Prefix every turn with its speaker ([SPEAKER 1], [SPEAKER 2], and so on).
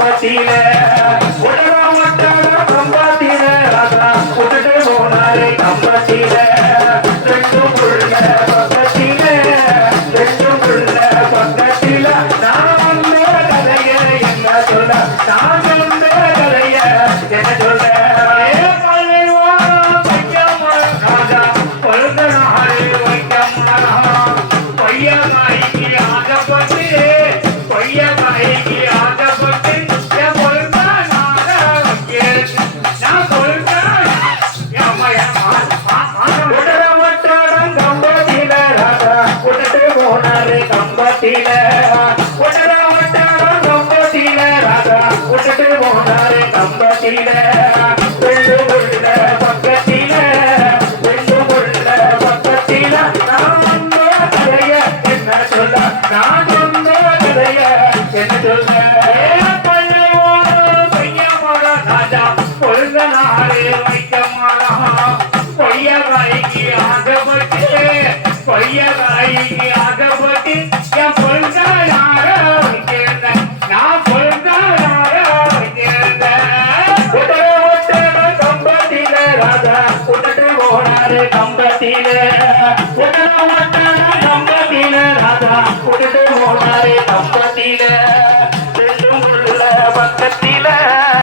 [SPEAKER 1] கம்பாத்தியில உடலா மட்டான கம்பாத்தியில அதான் விட்டுட்டு போனாரே கம்பாத்தியில ரெண்டு புள்ள பக்கத்தில ரெண்டு புள்ள பக்கத்தில. நான் வந்த கதைய என்ன சொல்ல நான் வந்த கதைய என்ன சொல்ல?
[SPEAKER 2] பையன்
[SPEAKER 1] கம்பத்தில ஒட்டர ஒட்டர கம்பத்தில ராஜா விட்டுட்டு போனாரு கம்பத்தில வெள்ளு உள்ள பக்கத்தில வெள்ளு உள்ள பக்கத்தில நான் சொன்ன கதைய என்ன சொல்ல? நான் சொன்ன கதைய என்ன சொல்ல?
[SPEAKER 2] வைத்திருந்தேன் நான் பொழுதார
[SPEAKER 1] வைத்திருந்தேன்